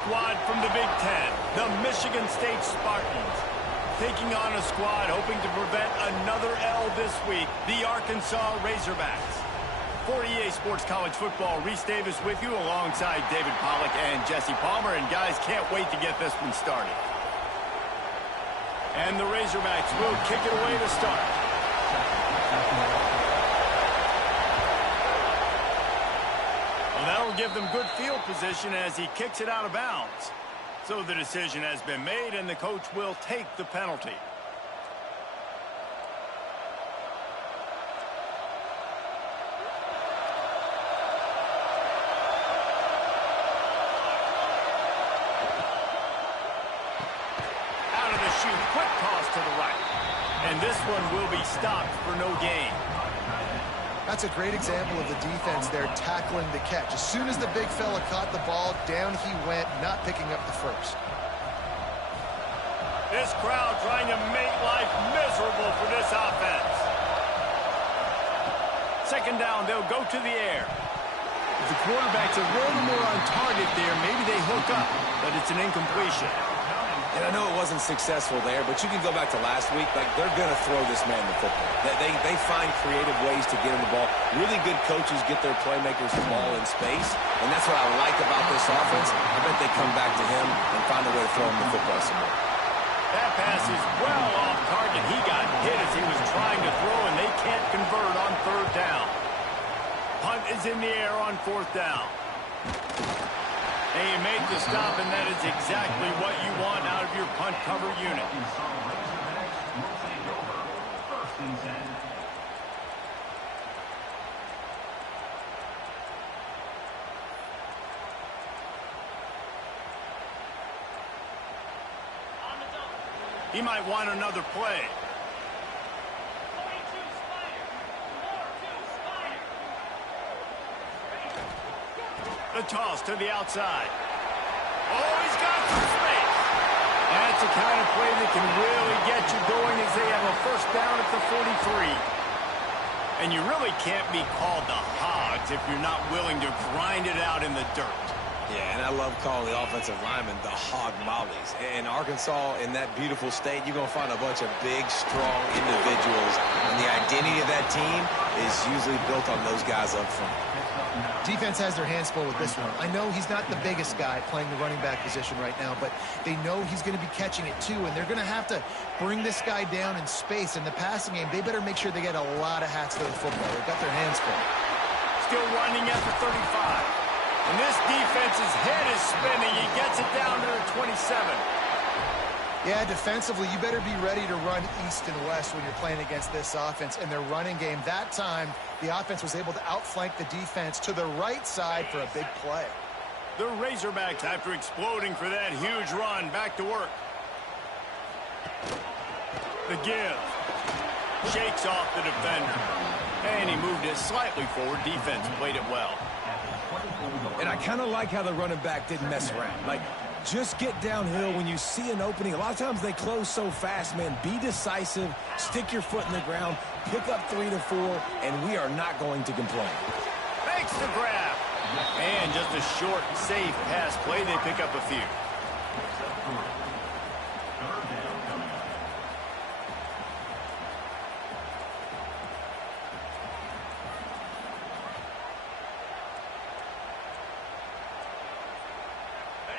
Squad from the Big Ten, the Michigan State Spartans, taking on a squad hoping to prevent another L this week, the Arkansas Razorbacks. For EA Sports College Football, Reese Davis with you alongside David Pollack and Jesse Palmer. And guys, can't wait to get this one started. And the Razorbacks will kick it away to start. Well, that'll give them good field position as he kicks it out of bounds. So the decision has been made, and the coach will take the penalty. Out of the chute, quick toss to the right. And this one will be stopped for no gain. That's a great example of the defense there tackling the catch. As soon as the big fella caught the ball, down he went, not picking up the first. This crowd trying to make life miserable for this offense. Second down, they'll go to the air. If the quarterback's a little more on target there, maybe they hook up, but it's an incompletion. And I know it wasn't successful there, but you can go back to last week. Like, they're going to throw this man the football. They find creative ways to get him the ball. Really good coaches get their playmakers the ball in space, and that's what I like about this offense. I bet they come back to him and find a way to throw him the football some more. That pass is well off target. He got hit as he was trying to throw, and they can't convert on third down. Punt is in the air on fourth down. And you make the stop, and that is exactly what you want out of your punt cover unit. He might want another play. The toss to the outside. Oh, he's got some space. That's the kind of play that can really get you going as they have a first down at the 43. And you really can't be called the Hogs if you're not willing to grind it out in the dirt. Yeah, and I love calling the offensive linemen the hog mollies. In Arkansas, in that beautiful state, you're going to find a bunch of big, strong individuals. And the identity of that team is usually built on those guys up front. Defense has their hands full with this one. I know he's not the biggest guy playing the running back position right now, but they know he's going to be catching it too, and they're going to have to bring this guy down in space. In the passing game, they better make sure they get a lot of hats to the football. They've got their hands full. Still running at the 35. And this defense's head is spinning. He gets it down to the 27. Yeah, defensively, you better be ready to run east and west when you're playing against this offense. And their running game, that time, the offense was able to outflank the defense to the right side for a big play. The Razorbacks, after exploding for that huge run, back to work. The give. Shakes off the defender. And he moved it slightly forward. Defense played it well. And I kind of like how the running back didn't mess around. Like, just get downhill when you see an opening. A lot of times they close so fast, man. Be decisive, stick your foot in the ground, pick up 3 to 4, and we are not going to complain. Makes the grab. And just a short, safe pass play. They pick up a few.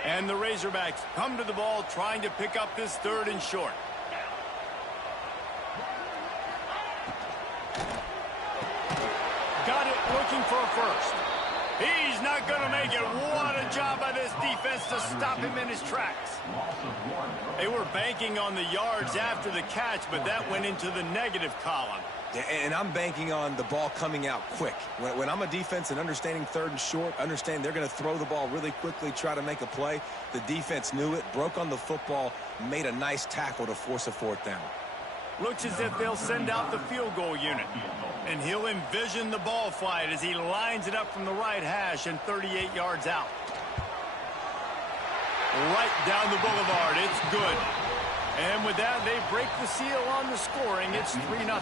And the Razorbacks come to the ball trying to pick up this third and short. Got it looking for a first. He's not going to make it. What a job by this defense to stop him in his tracks. They were banking on the yards after the catch, but that went into the negative column. Yeah, and I'm banking on the ball coming out quick. When I'm a defense and understanding third and short, understand they're going to throw the ball really quickly, try to make a play. The defense knew it, broke on the football, made a nice tackle to force a fourth down. Looks as if they'll send out the field goal unit. And he'll envision the ball flight as he lines it up from the right hash and 38 yards out. Right down the boulevard. It's good. And with that, they break the seal on the scoring. It's 3-0.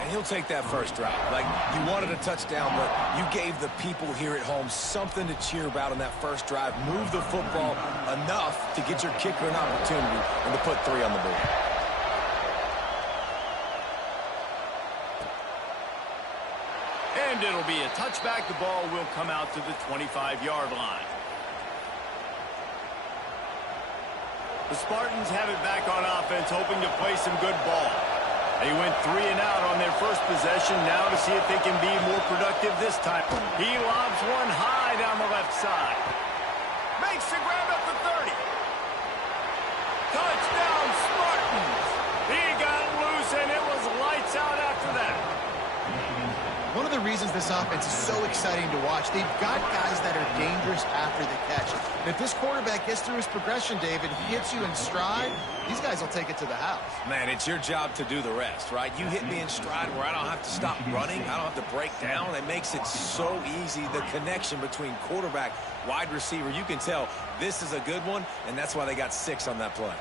And he'll take that first drive. Like, you wanted a touchdown, but you gave the people here at home something to cheer about on that first drive. Move the football enough to get your kicker an opportunity and to put 3 on the board. And it'll be a touchback. The ball will come out to the 25-yard line. The Spartans have it back on offense, hoping to play some good ball. They went 3 and out on their first possession. Now to see if they can be more productive this time. He lobs one high down the left side. Makes the grab at the 30. Touchdown, Spartans. He got loose, and it was lights out after that. One of the reasons this offense is so exciting to watch, they've got guys that are dangerous after the catch. And if this quarterback gets through his progression, David, he hits you in stride, these guys will take it to the house. Man, it's your job to do the rest, right? You hit me in stride where I don't have to stop running. I don't have to break down. It makes it so easy, the connection between quarterback, wide receiver. You can tell this is a good one, and that's why they got 6 on that play.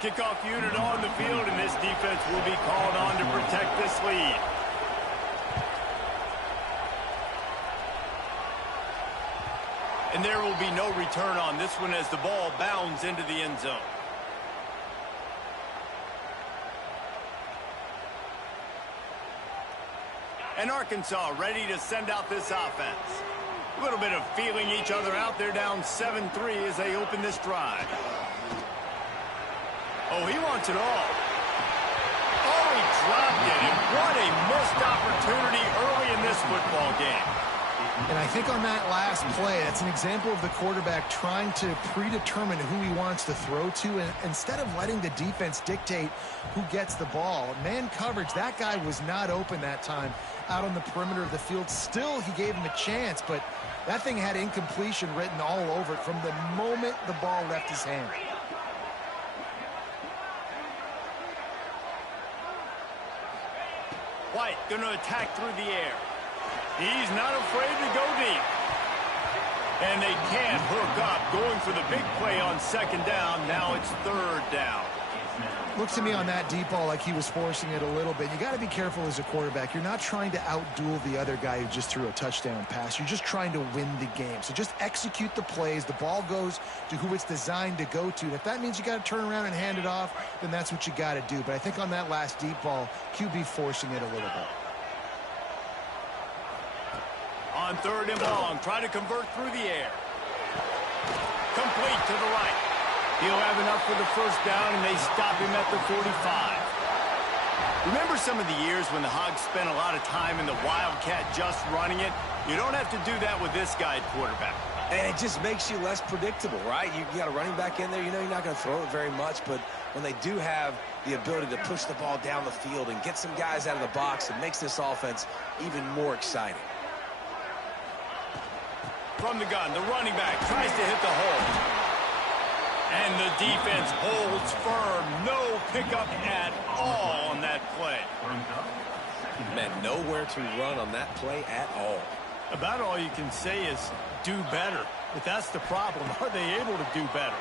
Kickoff unit on the field, and this defense will be called on to protect this lead. And there will be no return on this one as the ball bounds into the end zone. And Arkansas ready to send out this offense. A little bit of feeling each other out. They're down 7-3 as they open this drive. Oh, he wants it all. Oh, he dropped it. And what a missed opportunity early in this football game. And I think on that last play, that's an example of the quarterback trying to predetermine who he wants to throw to, and instead of letting the defense dictate who gets the ball. Man coverage, that guy was not open that time out on the perimeter of the field. Still, he gave him a chance, but that thing had incompletion written all over it from the moment the ball left his hand. White going to attack through the air. He's not afraid to go deep. And they can't hook up. Going for the big play on second down. Now it's third down. Looks to me on that deep ball like he was forcing it a little bit. You got to be careful as a quarterback. You're not trying to outduel the other guy who just threw a touchdown pass. You're just trying to win the game. So just execute the plays. The ball goes to who it's designed to go to. And if that means you got to turn around and hand it off, then that's what you got to do. But I think on that last deep ball, QB forcing it a little bit. On third and long, try to convert through the air. Complete to the right. He'll have enough for the first down, and they stop him at the 45. Remember some of the years when the Hogs spent a lot of time in the Wildcat just running it? You don't have to do that with this guy at quarterback. And it just makes you less predictable, right? You got a running back in there. You know you're not going to throw it very much, but when they do have the ability to push the ball down the field and get some guys out of the box, it makes this offense even more exciting. From the gun, the running back tries to hit the hole. And the defense holds firm. No pickup at all on that play. Man, nowhere to run on that play at all. About all you can say is do better. But that's the problem. Are they able to do better?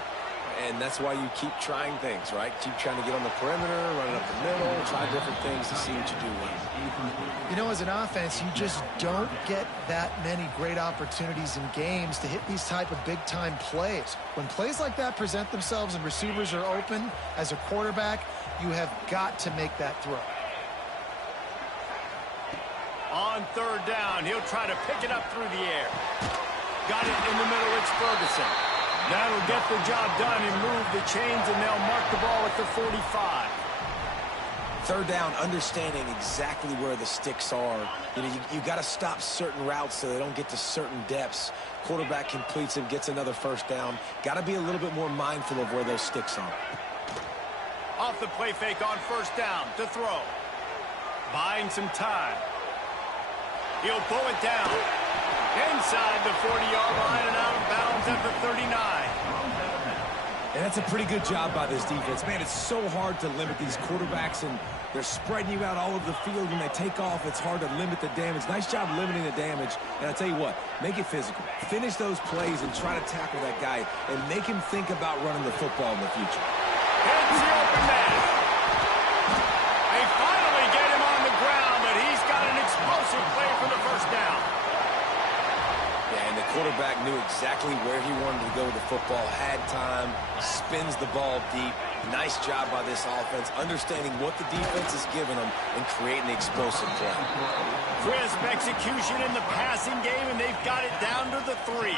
And that's why you keep trying things, right? Keep trying to get on the perimeter, running up the middle, try different things to see what you do well. You know, as an offense, you just don't get that many great opportunities in games to hit these type of big-time plays. When plays like that present themselves and receivers are open, as a quarterback, you have got to make that throw. On third down, he'll try to pick it up through the air. Got it in the middle, it's Ferguson. That'll get the job done and move the chains, and they'll mark the ball at the 45. Third down, understanding exactly where the sticks are. You know, you got to stop certain routes so they don't get to certain depths. Quarterback completes it, gets another first down. Got to be a little bit more mindful of where those sticks are. Off the play fake on first down to throw. Buying some time. He'll pull it down. Inside the 40-yard line and out of bounds at the 39. And that's a pretty good job by this defense. Man, it's so hard to limit these quarterbacks, and they're spreading you out all over the field. When they take off, it's hard to limit the damage. Nice job limiting the damage. And I'll tell you what, make it physical. Finish those plays and try to tackle that guy and make him think about running the football in the future. Hits the open man. They finally get him on the ground, but he's got an explosive play for the first down. Yeah, and the quarterback knew exactly where he wanted to go with the football, had time, spins the ball deep. Nice job by this offense, understanding what the defense is giving them and creating the explosive play. Crisp execution in the passing game, and they've got it down to the 3.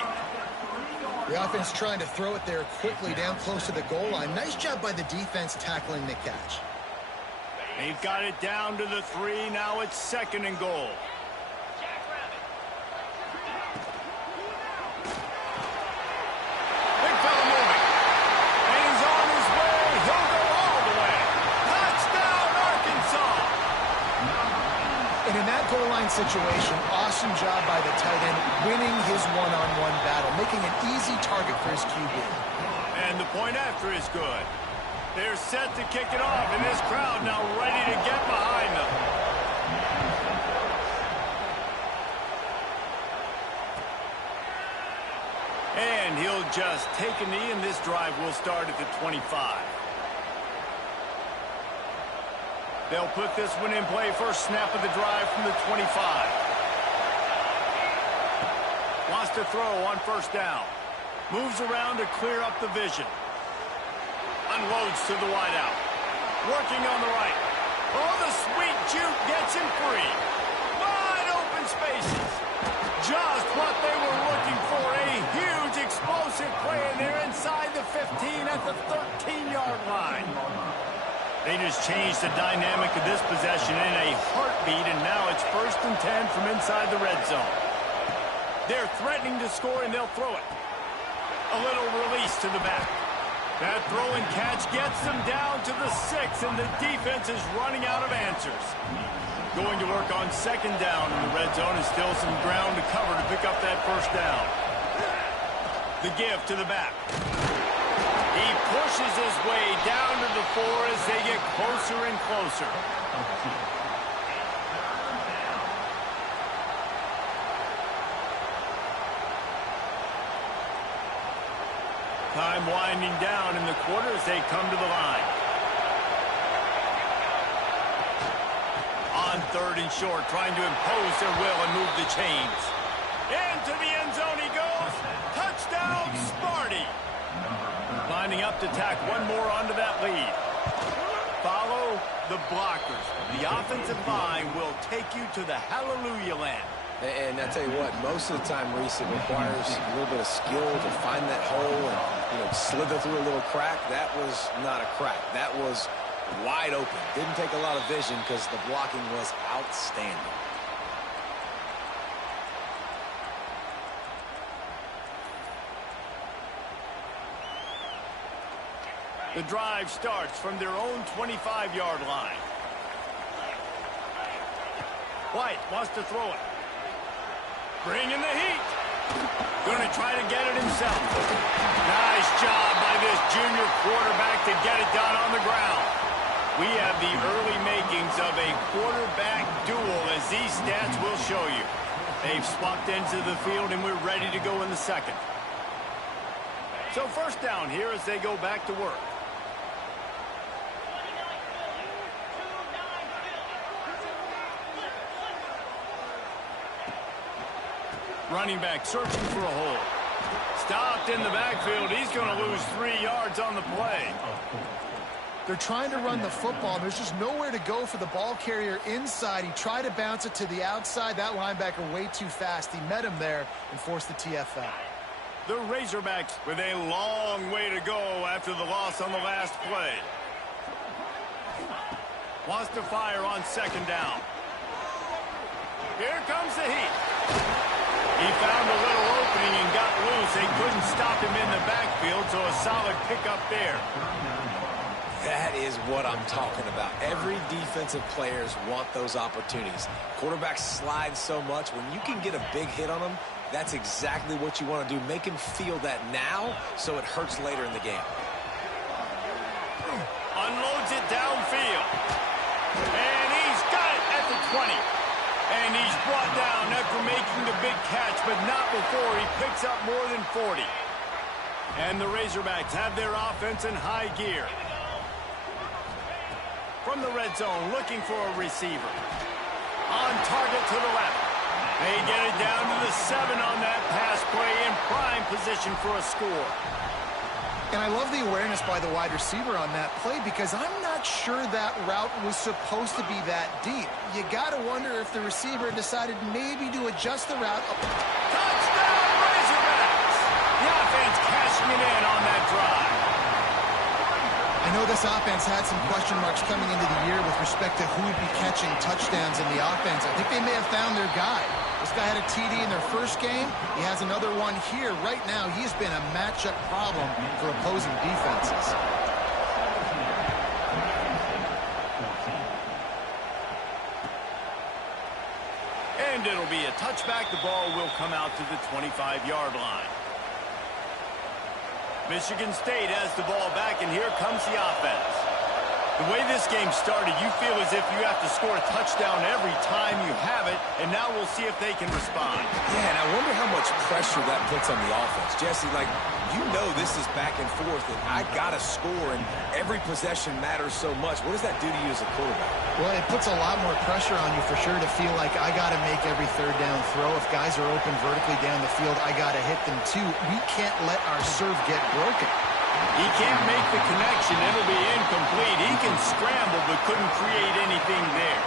The offense trying to throw it there quickly down close to the goal line. Nice job by the defense tackling the catch. They've got it down to the 3. Now it's 2nd and goal. Big fella moving. And he's on his way. He'll go all the way. Touchdown, Arkansas. And in that goal line situation, awesome job by the tight end, winning his one-on-one battle, making an easy target for his QB. And the point after is good. They're set to kick it off, and this crowd now ready to get behind them. And he'll just take a knee, and this drive will start at the 25. They'll put this one in play. First snap of the drive from the 25. Wants to throw on first down. Moves around to clear up the vision. Unloads to the wideout. Working on the right. Oh, the sweet juke gets him free. Wide open spaces. Just what they were looking for. A huge explosive play, and they're inside the 15 at the 13-yard line. They just changed the dynamic of this possession in a heartbeat, and now it's 1st and 10 from inside the red zone. They're threatening to score, and they'll throw it. A little release to the back. That throw and catch gets them down to the 6, and the defense is running out of answers. Going to work on 2nd down in the red zone, and still some ground to cover to pick up that first down. The give to the back. He pushes his way down to the 4 as they get closer and closer. Time winding down in the quarter as they come to the line. On 3rd and short, trying to impose their will and move the chains. Into the end zone he goes. Touchdown, Sparty. Lining up to tack one more onto that lead. Follow the blockers. The offensive line will take you to the hallelujah land. And I tell you what, most of the time, Reese, it requires a little bit of skill to find that hole and, slither through a little crack. That was not a crack. That was wide open. Didn't take a lot of vision because the blocking was outstanding. The drive starts from their own 25-yard line. White wants to throw it. Bringing the heat. Going to try to get it himself. Nice job by this junior quarterback to get it done on the ground. We have the early makings of a quarterback duel, as these stats will show you. They've swapped ends of the field, and we're ready to go in the 2nd. So 1st down here as they go back to work. Running back searching for a hole. Stopped in the backfield. He's going to lose 3 yards on the play. They're trying to run the football. There's just nowhere to go for the ball carrier inside. He tried to bounce it to the outside. That linebacker way too fast. He met him there and forced the TFL. The Razorbacks with a long way to go after the loss on the last play. Wants to fire on 2nd down. Here comes the heat. He found a little opening and got loose. They couldn't stop him in the backfield, so a solid pickup there. That is what I'm talking about. Every defensive players want those opportunities. Quarterbacks slide so much. When you can get a big hit on them, that's exactly what you want to do. Make him feel that now so it hurts later in the game. downfield. And he's got it at the 20. And he's brought down after making the big catch, but not before he picks up more than 40. And the Razorbacks have their offense in high gear. From the red zone, looking for a receiver. On target to the left. They get it down to the 7 on that pass play in prime position for a score. And I love the awareness by the wide receiver on that play because I'm not sure that route was supposed to be that deep. You got to wonder if the receiver decided maybe to adjust the route. Touchdown, Razorbacks! The offense cashing it in on that drive. I know this offense had some question marks coming into the year with respect to who would be catching touchdowns in the offense. I think they may have found their guy. This guy had a TD in their first game. He has another one here. Right now, he's been a matchup problem for opposing defenses. And it'll be a touchback. The ball will come out to the 25-yard line. Michigan State has the ball back, and here comes the offense. The way this game started, you feel as if you have to score a touchdown every time you have it, and now we'll see if they can respond. Yeah, and I wonder how much pressure that puts on the offense. Jesse, like, you know this is back and forth, and I got to score, and every possession matters so much. What does that do to you as a quarterback? Well, it puts a lot more pressure on you for sure to feel like I got to make every third down throw. If guys are open vertically down the field, I got to hit them too. We can't let our serve get broken. He can't make the connection. It'll be incomplete. He can scramble, but couldn't create anything there.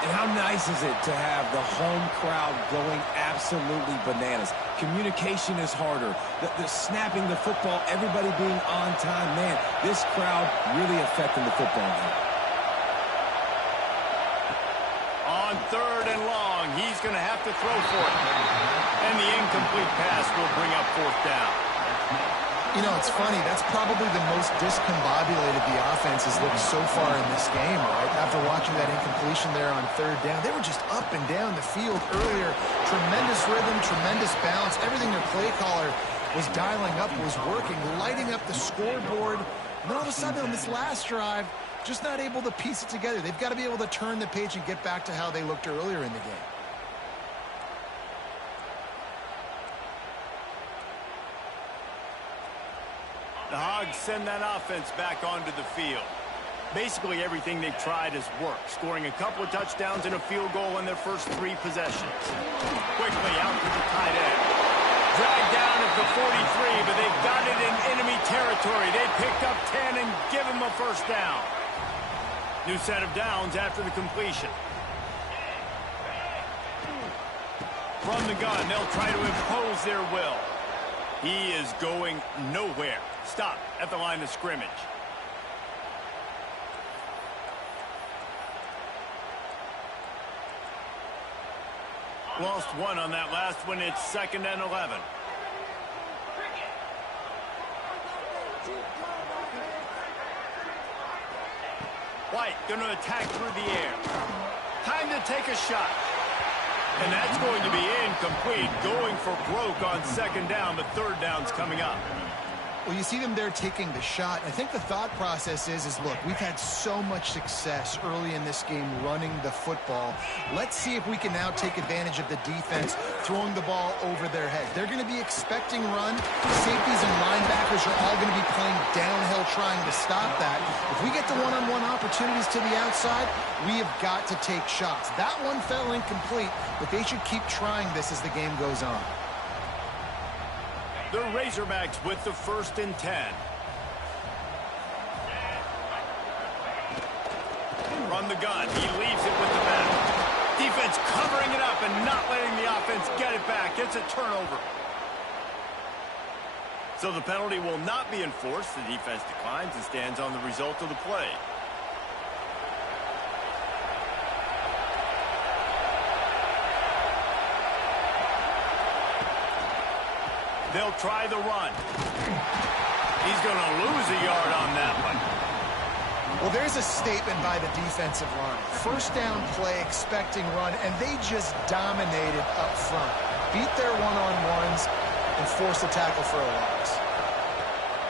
And how nice is it to have the home crowd going absolutely bananas? Communication is harder. The snapping the football, everybody being on time. Man, this crowd really affecting the football game. On 3rd and long, he's going to have to throw for it. And the incomplete pass will bring up 4th down. You know, it's funny. That's probably the most discombobulated the offense has looked so far in this game, right? After watching that incompletion there on 3rd down, they were just up and down the field earlier. Tremendous rhythm, tremendous balance. Everything their play caller was dialing up was working, lighting up the scoreboard. And then all of a sudden on this last drive, just not able to piece it together. They've got to be able to turn the page and get back to how they looked earlier in the game. The Hogs send that offense back onto the field. Basically, everything they've tried has worked, scoring a couple of touchdowns and a field goal in their first 3 possessions. Quickly out to the tight end. Dragged down at the 43, but they've got it in enemy territory. They picked up 10 and give him a first down. New set of downs after the completion. From the gun, they'll try to impose their will. He is going nowhere. Stop at the line of scrimmage. Lost 1 on that last one. It's 2nd and 11. White going to attack through the air. Time to take a shot. And that's going to be incomplete. Going for broke on 2nd down, but 3rd down's coming up. Well, you see them there taking the shot. I think the thought process is look, we've had so much success early in this game running the football. Let's see if we can now take advantage of the defense throwing the ball over their head. They're going to be expecting run. Safeties and linebackers are all going to be playing downhill trying to stop that. If we get the one-on-one opportunities to the outside, we have got to take shots. That one fell incomplete, but they should keep trying this as the game goes on. The Razorbacks with the 1st and 10. From the gun, he leaves it with the back. Defense covering it up and not letting the offense get it back. It's a turnover. So the penalty will not be enforced. The defense declines and stands on the result of the play. They'll try the run. He's going to lose a yard on that one. Well, there's a statement by the defensive line. 1st down play, expecting run, and they just dominated up front. Beat their one-on-ones and forced a tackle for a loss.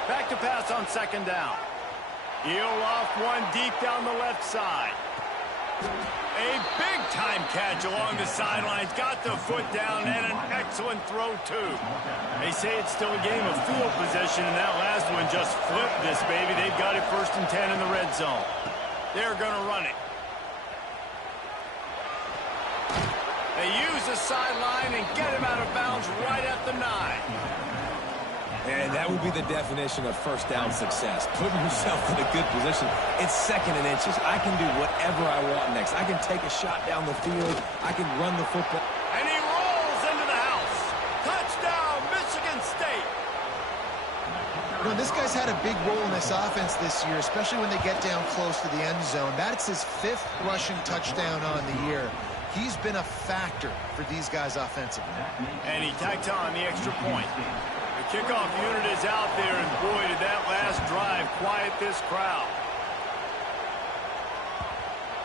Back to pass on 2nd down. He'll off one deep down the left side. A big-time catch along the sidelines. Got the foot down and an excellent throw, too. They say it's still a game of field possession, and that last one just flipped this baby. They've got it 1st and 10 in the red zone. They're going to run it. They use the sideline and get him out of bounds right at the 9. And that would be the definition of first down success. Putting yourself in a good position. It's 2nd and inches. I can do whatever I want next. I can take a shot down the field. I can run the football. And he rolls into the house. Touchdown, Michigan State. You know, this guy's had a big role in this offense this year, especially when they get down close to the end zone. That's his 5th rushing touchdown on the year. He's been a factor for these guys offensively. And he tacked on the extra point. The kickoff unit is out there, and boy, did that last drive quiet this crowd.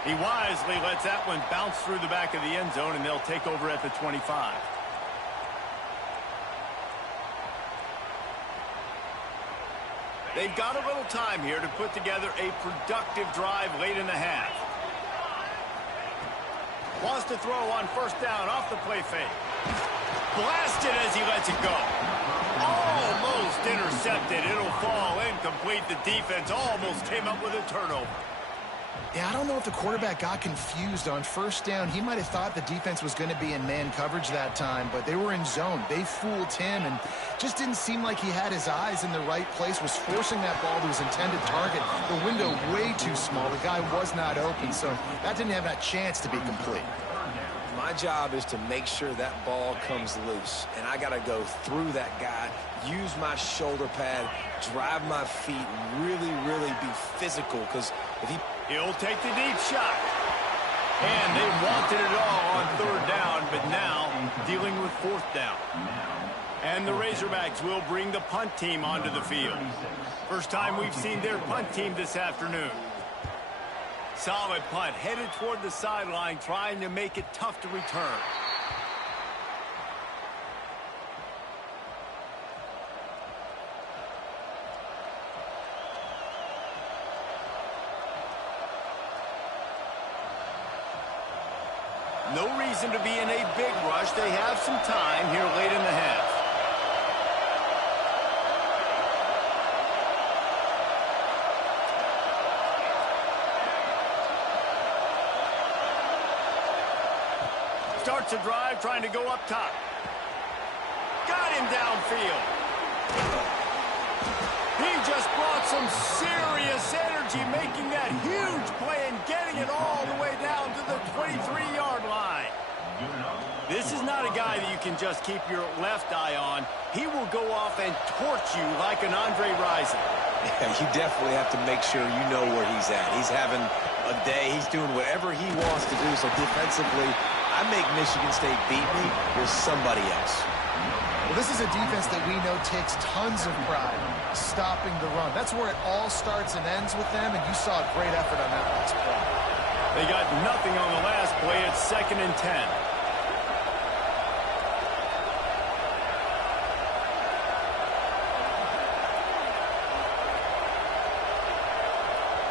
He wisely lets that one bounce through the back of the end zone, and they'll take over at the 25. They've got a little time here to put together a productive drive late in the half. Wants to throw on 1st down off the play fake. Blasted as he lets it go. Almost intercepted. It'll fall incomplete. The defense almost came up with a turnover. Yeah, I don't know if the quarterback got confused on 1st down. He might have thought the defense was going to be in man coverage that time, but they were in zone. They fooled him and just didn't seem like he had his eyes in the right place, was forcing that ball to his intended target. The window way too small. The guy was not open, so that didn't have that chance to be complete. My job is to make sure that ball comes loose, and I got to go through that guy, use my shoulder pad, drive my feet, and really be physical, because if he'll take the deep shot. And they wanted it all on 3rd down, but now dealing with 4th down. And the Razorbacks will bring the punt team onto the field. First time we've seen their punt team this afternoon. Solid punt, headed toward the sideline, trying to make it tough to return. No reason to be in a big rush. They have some time here late in the half. Starts a drive, trying to go up top. Got him downfield. He just brought some serious energy, making that huge play and getting it all the way down to the 23-yard line. This is not a guy that you can just keep your left eye on. He will go off and torch you like an Andre Rison. Yeah, you definitely have to make sure you know where he's at. He's having a day. He's doing whatever he wants to do. So defensively, I make Michigan State beat me with somebody else. Well, this is a defense that we know takes tons of pride stopping the run. That's where it all starts and ends with them, and you saw a great effort on that last play. They got nothing on the last play. It's 2nd and 10.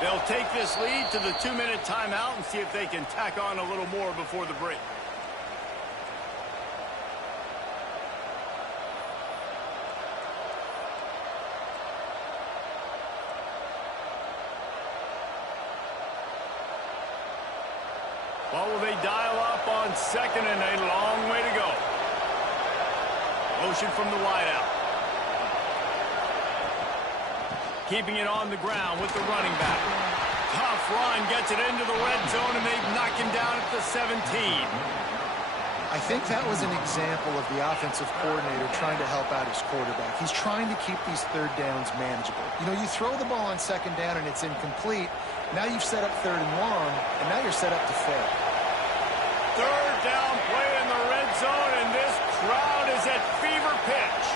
They'll take this lead to the 2-minute timeout and see if they can tack on a little more before the break. What will they dial up on 2nd and a long way to go? Motion from the wideout. Keeping it on the ground with the running back. Tough run, gets it into the red zone, and they knock him down at the 17. I think that was an example of the offensive coordinator trying to help out his quarterback. He's trying to keep these 3rd downs manageable. You know, you throw the ball on 2nd down and it's incomplete. Now you've set up 3rd and long, and now you're set up to fail. 3rd down play in the red zone, and this crowd is at fever pitch.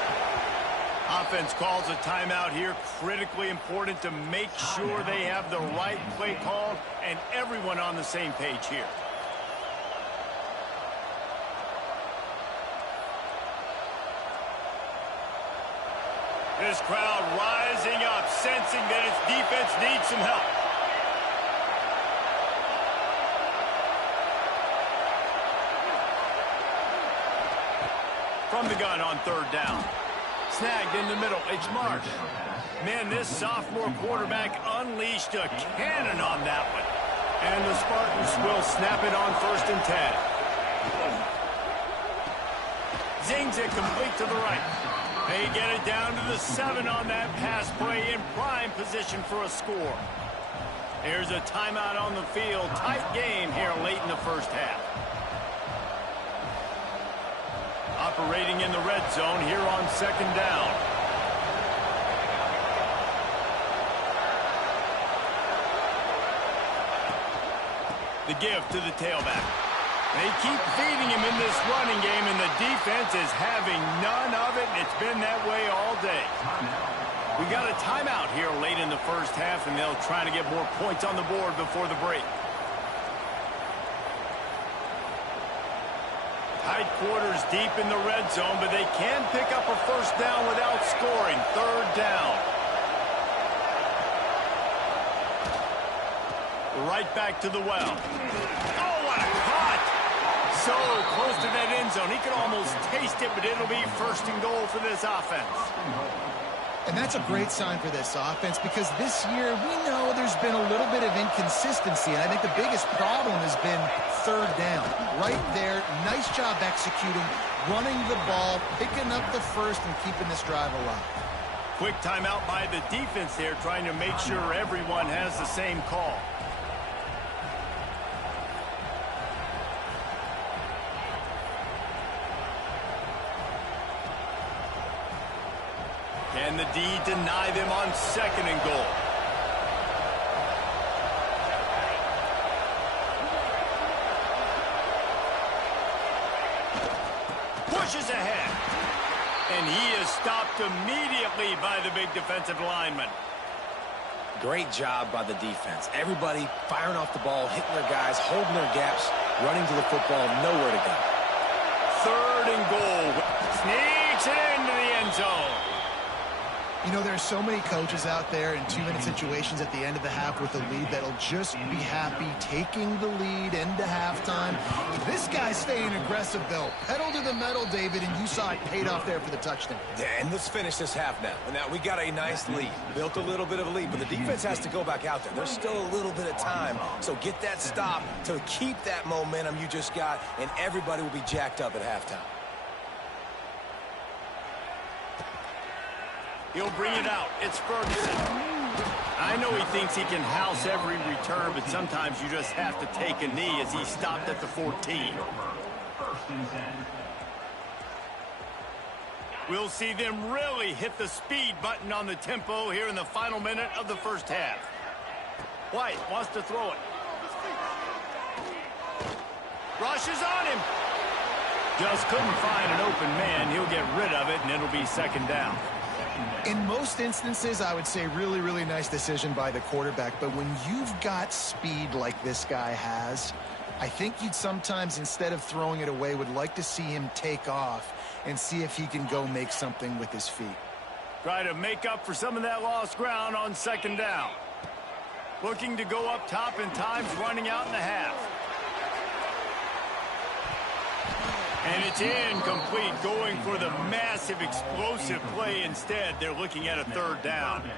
Offense calls a timeout here. Critically important to make sure they have the right play called and everyone on the same page here. This crowd rising up, sensing that its defense needs some help. From the gun on third down. Snagged in the middle. It's Marsh. Man, this sophomore quarterback unleashed a cannon on that one. And the Spartans will snap it on 1st and 10. Zings it complete to the right. They get it down to the 7 on that pass play in prime position for a score. Here's a timeout on the field. Tight game here late in the first half. Operating in the red zone here on 2nd down. The give to the tailback. They keep feeding him in this running game, and the defense is having none of it, and it's been that way all day. We got a timeout here late in the first half, and they'll try to get more points on the board before the break. Tight quarters deep in the red zone, but they can pick up a first down without scoring. 3rd down. Right back to the well. Oh, what a cut! So close to that end zone. He could almost taste it, but it'll be 1st and goal for this offense. And that's a great sign for this offense because this year we know there's been a little bit of inconsistency. And I think the biggest problem has been 3rd down. Right there, nice job executing, running the ball, picking up the first, and keeping this drive alive. Quick timeout by the defense there, trying to make sure everyone has the same call. Can the D deny them on 2nd and goal? Pushes ahead. And he is stopped immediately by the big defensive lineman. Great job by the defense. Everybody firing off the ball, hitting their guys, holding their gaps, running to the football, nowhere to go. 3rd and goal. Sneaks it into the end zone. You know, there's so many coaches out there in 2-minute situations at the end of the half with a lead that'll just be happy taking the lead into halftime. This guy's staying aggressive, though. Pedal to the metal, David, and you saw it paid off there for the touchdown. Yeah, and let's finish this half now. And now we got a nice lead. Built a little bit of a lead, but the defense has to go back out there. There's still a little bit of time. So get that stop to keep that momentum you just got, and everybody will be jacked up at halftime. He'll bring it out. It's Ferguson. I know he thinks he can house every return, but sometimes you just have to take a knee as he stopped at the 14. We'll see them really hit the speed button on the tempo here in the final minute of the first half. White wants to throw it. Rushes on him. Just couldn't find an open man. He'll get rid of it, and it'll be 2nd down. In most instances, I would say really, really nice decision by the quarterback. But when you've got speed like this guy has, I think you'd sometimes, instead of throwing it away, would like to see him take off and see if he can go make something with his feet. Try to make up for some of that lost ground on 2nd down. Looking to go up top in times, running out in the half. And it's incomplete, going for the massive explosive play instead. They're looking at a 3rd down.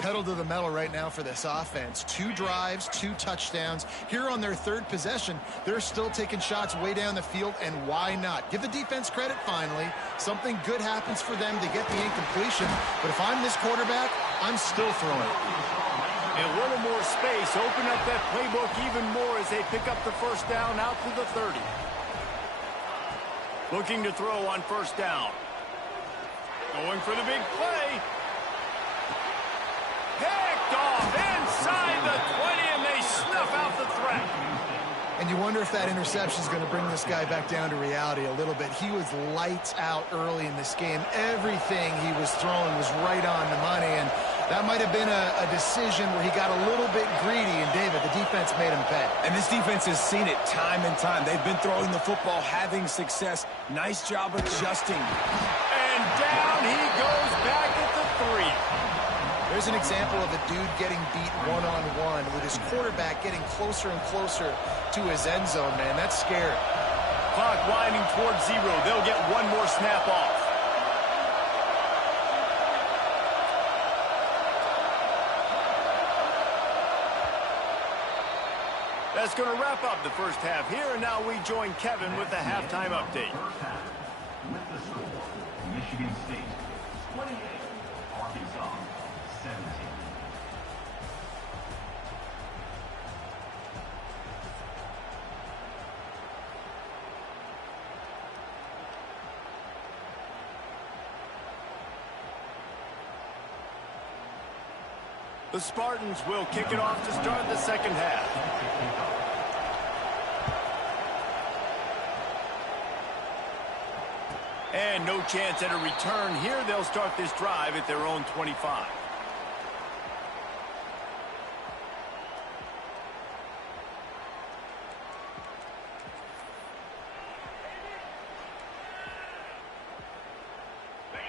Pedal to the metal right now for this offense. 2 drives, 2 touchdowns. Here on their 3rd possession, they're still taking shots way down the field, and why not? Give the defense credit finally. Something good happens for them to get the incompletion. But if I'm this quarterback, I'm still throwing it. A little more space, open up that playbook even more as they pick up the first down out to the 30. Looking to throw on 1st down. Going for the big play. Picked off inside the 20, and they snuff out the threat. And you wonder if that interception is going to bring this guy back down to reality a little bit. He was lights out early in this game. Everything he was throwing was right on the money, and that might have been a decision where he got a little bit greedy, and David, the defense made him pay. And this defense has seen it time and time. They've been throwing the football, having success. Nice job adjusting. And down he goes back at the 3. There's an example of a dude getting beat one-on-one with his quarterback getting closer and closer to his end zone, man. That's scary. Clock winding towards 0. They'll get one more snap off. That's going to wrap up the first half here, and now we join Kevin with the halftime update. First half, with the score, Michigan State 28, Arkansas 17. The Spartans will kick it off to start the second half. And no chance at a return here. They'll start this drive at their own 25.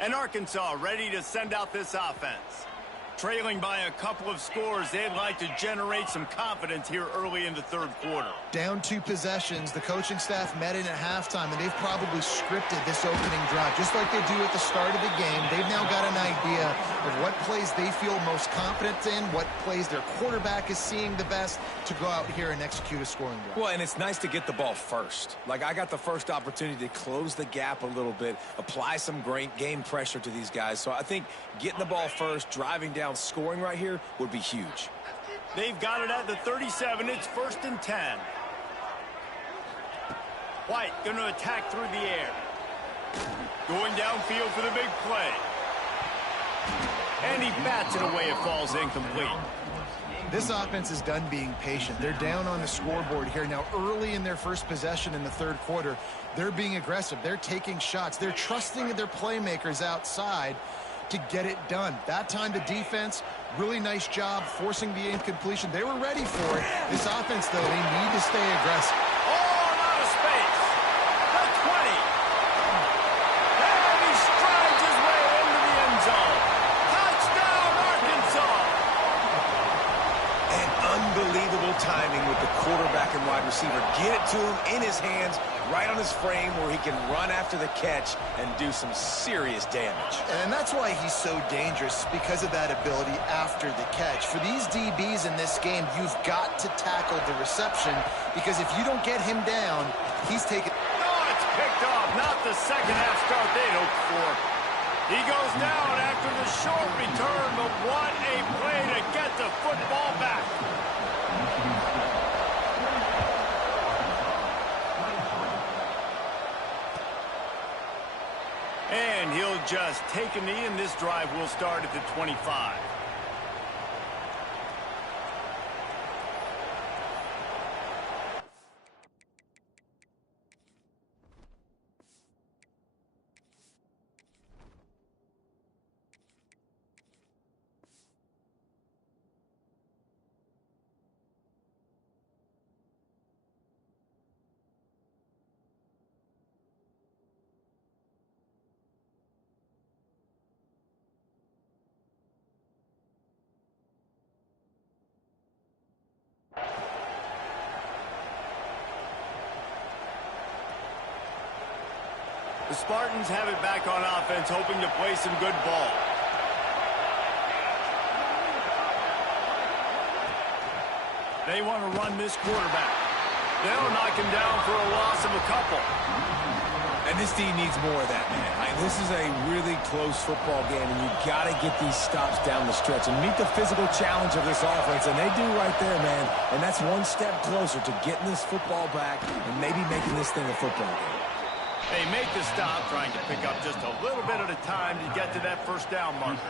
And Arkansas ready to send out this offense. Trailing by a couple of scores, they'd like to generate some confidence here early in the third quarter. Down 2 possessions, the coaching staff met in at halftime, and they've probably scripted this opening drive. Just like they do at the start of the game, they've now got an idea of what plays they feel most confident in, what plays their quarterback is seeing the best to go out here and execute a scoring drive. Well, and it's nice to get the ball first. Like, I got the first opportunity to close the gap a little bit, apply some great game pressure to these guys. So I think getting the ball first, driving down, scoring right here would be huge. They've got it at the 37. It's 1st and 10. White going to attack through the air. Going downfield for the big play. And he bats it away. It falls incomplete. This offense is done being patient. They're down on the scoreboard here. Now, early in their first possession in the third quarter, they're being aggressive. They're taking shots. They're trusting their playmakers outside to get it done. That time the defense, really nice job forcing the incompletion. They were ready for it. This offense, though, they need to stay aggressive. Oh, out of space. The 20. And he strides his way into the end zone. Touchdown, Arkansas. And unbelievable timing with the quarterback and wide receiver. Get it to him in his hands, right on his frame where he can run after the catch and do some serious damage. And that's why he's so dangerous, because of that ability after the catch. For these DBs in this game, you've got to tackle the reception, because if you don't get him down, he's taking... Oh, it's picked off. Not the second half start they'd hoped for. He goes down after the short return, but what a play to get the football back. And he'll just take a knee, and this drive will start at the 25. The Spartans have it back on offense, hoping to play some good ball. They want to run this quarterback. They'll knock him down for a loss of a couple. And this team needs more of that, man. This is a really close football game, and you've got to get these stops down the stretch and meet the physical challenge of this offense, and they do right there, man. And that's one step closer to getting this football back and maybe making this thing a football game. They make the stop, trying to pick up just a little bit at a time to get to that first down marker.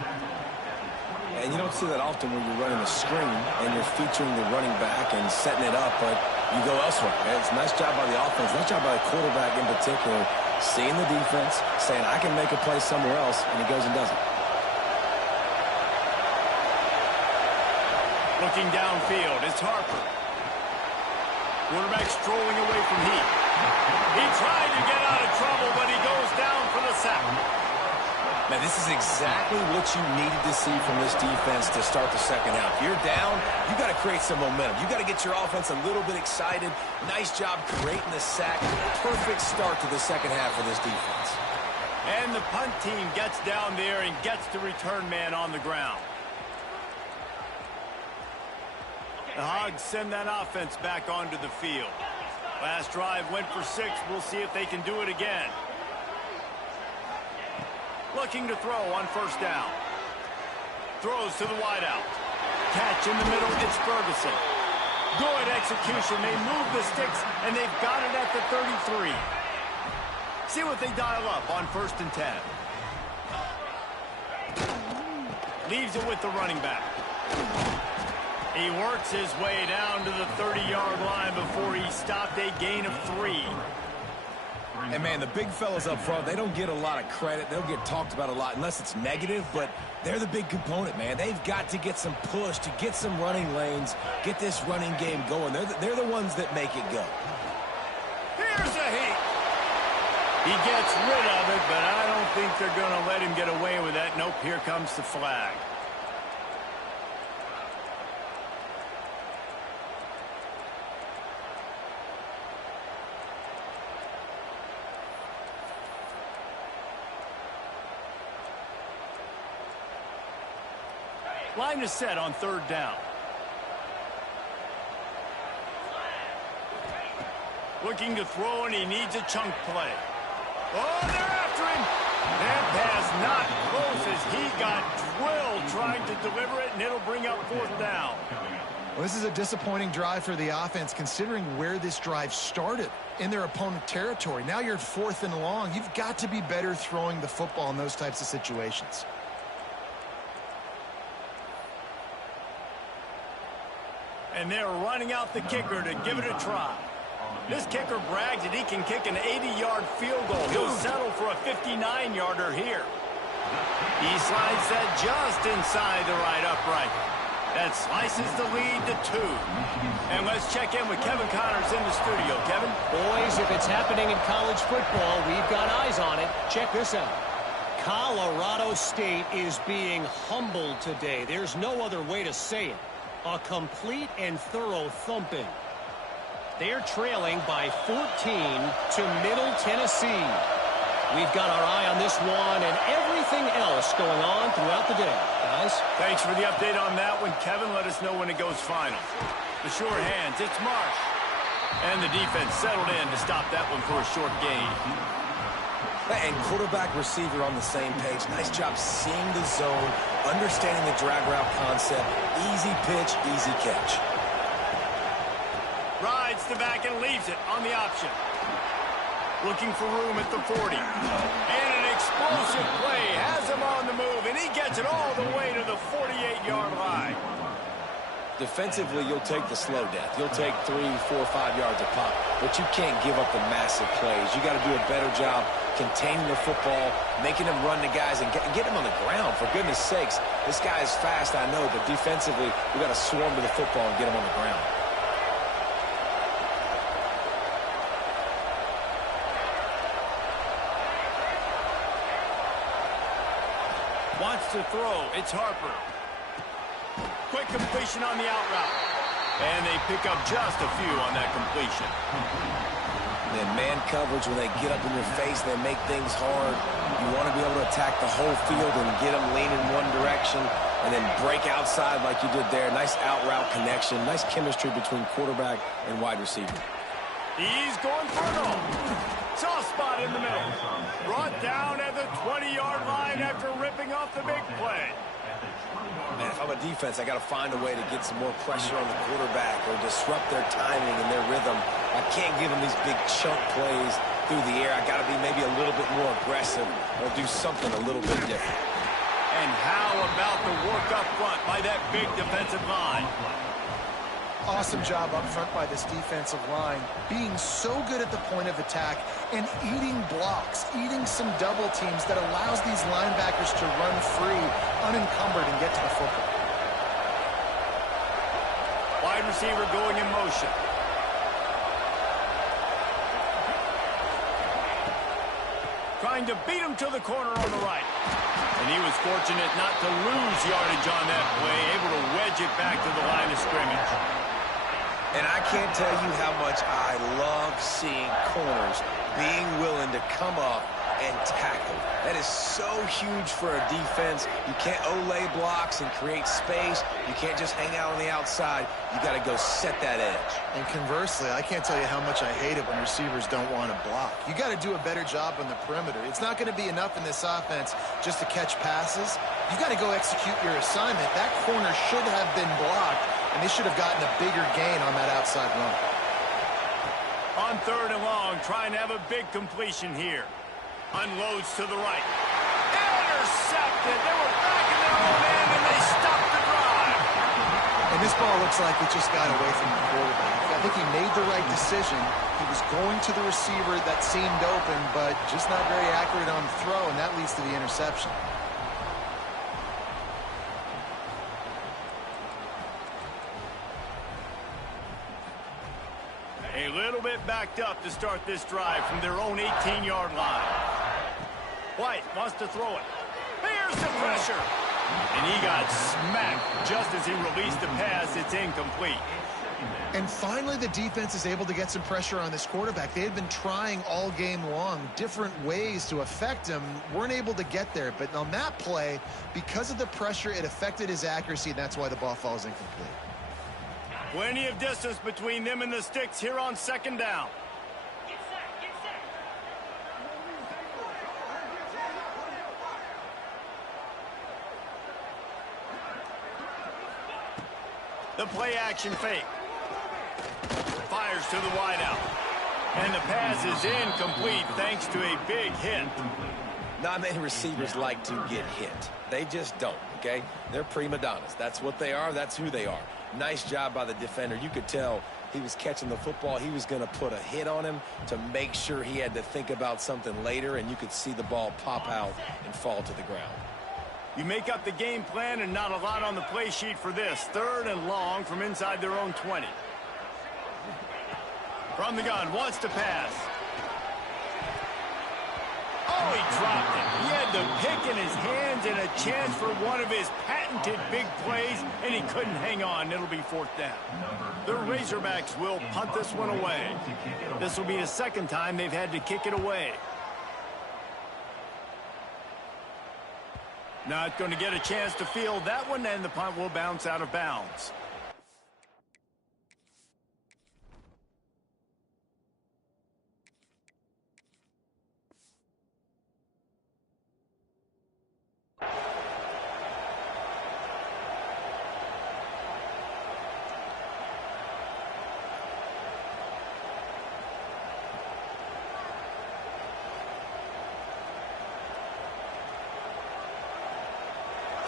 And you don't see that often when you're running a screen and you're featuring the running back and setting it up, but you go elsewhere. It's a nice job by the offense, nice job by the quarterback in particular, seeing the defense, saying, I can make a play somewhere else, and he goes and does it. Looking downfield, it's Harper. Quarterback strolling away from Heat. He tried to get out of trouble, but he goes down for the sack. Man, This is exactly what you needed to see from this defense to start the second half. You're down, you got to create some momentum. You got to get your offense a little bit excited. Nice job creating the sack. Perfect start to the second half of this defense. And the punt team gets down there and gets the return man on the ground. The Hogs send that offense back onto the field. Last drive went for 6. We'll see if they can do it again. Looking to throw on first down. Throws to the wideout. Catch in the middle. It's Ferguson. Good execution. They move the sticks, and they've got it at the 33. See what they dial up on 1st and 10. Leaves it with the running back. He works his way down to the 30-yard line before he stopped, a gain of 3. And, man, the big fellas up front, they don't get a lot of credit. They don't get talked about a lot unless it's negative, but they're the big component, man. They've got to get some push, to get some running lanes, get this running game going. They're the ones that make it go. Here's a heat. He gets rid of it, but I don't think they're going to let him get away with that. Nope, here comes the flag. Line is set on 3rd down. Looking to throw, and he needs a chunk play. Oh, they're after him. That pass not close as he got drilled trying to deliver it, and it'll bring up 4th down. Well, this is a disappointing drive for the offense, considering where this drive started, in their opponent territory. Now you're 4th and long. You've got to be better throwing the football in those types of situations. And they're running out the kicker to give it a try. This kicker brags that he can kick an 80-yard field goal. He'll settle for a 59-yarder here. He slides that just inside the right upright. That slices the lead to 2. And let's check in with Kevin Connors in the studio. Kevin? Boys, if it's happening in college football, we've got eyes on it. Check this out. Colorado State is being humbled today. There's no other way to say it. A complete and thorough thumping. They're trailing by 14 to Middle Tennessee. We've got our eye on this one and everything else going on throughout the day. Guys? Thanks for the update on that one, Kevin. Let us know when it goes final. The short hands, it's Marsh. And the defense settled in to stop that one for a short gain. And quarterback receiver on the same page. Nice job seeing the zone, understanding the drag route concept. Easy pitch, easy catch. Rides the back and leaves it on the option. Looking for room at the 40. And an explosive play has him on the move, and he gets it all the way to the 48-yard line. Defensively, you'll take the slow death. You'll take 3, 4, 5 yards a pop, but you can't give up the massive plays. You got to do a better job containing the football, making them run the guys, and get them on the ground. For goodness sakes, this guy is fast, I know, but defensively, we got to swarm to the football and get him on the ground. Wants to throw. It's Harper. Quick completion on the out route. And they pick up just a few on that completion. And then man coverage, when they get up in your face, they make things hard. You want to be able to attack the whole field and get them leaning one direction and then break outside like you did there. Nice out route connection. Nice chemistry between quarterback and wide receiver. He's going for it all. Soft spot in the middle. Brought down at the 20-yard line after ripping off the big play. Man, if I'm a defense, I got to find a way to get some more pressure on the quarterback or disrupt their timing and their rhythm. I can't give them these big chunk plays through the air. I got to be maybe a little bit more aggressive or do something a little bit different. And how about the work up front by that big defensive line? Awesome job up front by this defensive line, being so good at the point of attack and eating blocks, eating some double teams that allows these linebackers to run free, unencumbered, and get to the football. Wide receiver going in motion. trying to beat him to the corner on the right. And he was fortunate not to lose yardage on that play, able to wedge it back to the line of scrimmage. And I can't tell you how much I love seeing corners being willing to come up and tackle. That is so huge for a defense. You can't Olay blocks and create space. You can't just hang out on the outside. You got to go set that edge. And conversely, I can't tell you how much I hate it when receivers don't want to block. You got to do a better job on the perimeter. It's not going to be enough in this offense just to catch passes. You got to go execute your assignment. That corner should have been blocked, and they should have gotten a bigger gain on that outside run. On 3rd and long, trying to have a big completion here. Unloads to the right. Intercepted. They were back in their own end, and they stopped the drive. And this ball looks like it just got away from the quarterback. I think he made the right decision. He was going to the receiver that seemed open, but just not very accurate on the throw, and that leads to the interception. A little bit backed up to start this drive from their own 18-yard line. White wants to throw it. Here's the pressure. And he got smacked just as he released the pass. It's incomplete. And finally, the defense is able to get some pressure on this quarterback. They had been trying all game long different ways to affect him. Weren't able to get there. But on that play, because of the pressure, it affected his accuracy, and that's why the ball falls incomplete. Plenty of distance between them and the sticks here on 2nd down. The play action fake. Fires to the wideout. And the pass is incomplete thanks to a big hit. Not many receivers like to get hit. They just don't, okay? They're prima donnas. That's what they are. That's who they are. Nice job by the defender. You could tell he was catching the football. He was going to put a hit on him to make sure he had to think about something later, and you could see the ball pop out and fall to the ground. You make up the game plan and not a lot on the play sheet for this. 3rd and long from inside their own 20. From the gun, wants to pass. Oh, he dropped it. He had the pick in his hands and a chance for one of his patented big plays, and he couldn't hang on. It'll be 4th down. The Razorbacks will punt this one away. This will be the 2nd time they've had to kick it away. Not going to get a chance to field that one, and the punt will bounce out of bounds.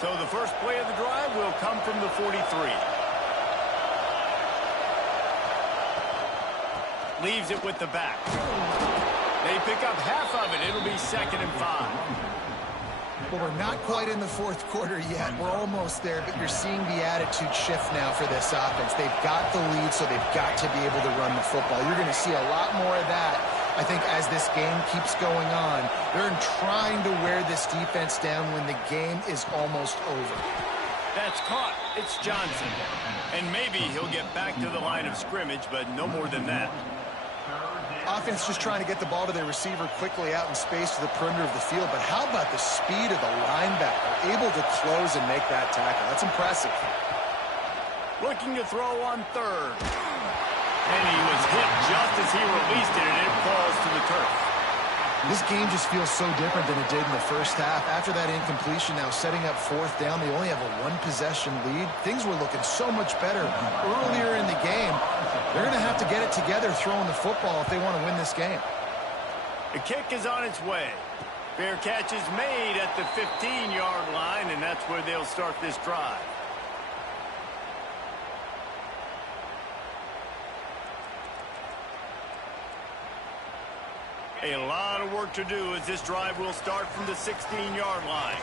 So the first play of the drive will come from the 43. Leaves it with the back. They pick up half of it. It'll be 2nd and 5. Well, we're not quite in the 4th quarter yet. We're almost there, but you're seeing the attitude shift now for this offense. They've got the lead, so they've got to be able to run the football. You're going to see a lot more of that, I think, as this game keeps going on. They're trying to wear this defense down when the game is almost over. That's caught. It's Johnson. And maybe he'll get back to the line of scrimmage, but no more than that. Offense just trying to get the ball to their receiver quickly out in space to the perimeter of the field. But how about the speed of the linebacker? Able to close and make that tackle. That's impressive. Looking to throw on 3rd. And he was hit just as he released it, and it falls to the turf. This game just feels so different than it did in the first half. After that incompletion, now setting up 4th down, they only have a 1-possession lead. Things were looking so much better earlier in the game. They're going to have to get it together throwing the football if they want to win this game. The kick is on its way. Fair catch is made at the 15-yard line, and that's where they'll start this drive. A lot of work to do as this drive will start from the 16-yard line.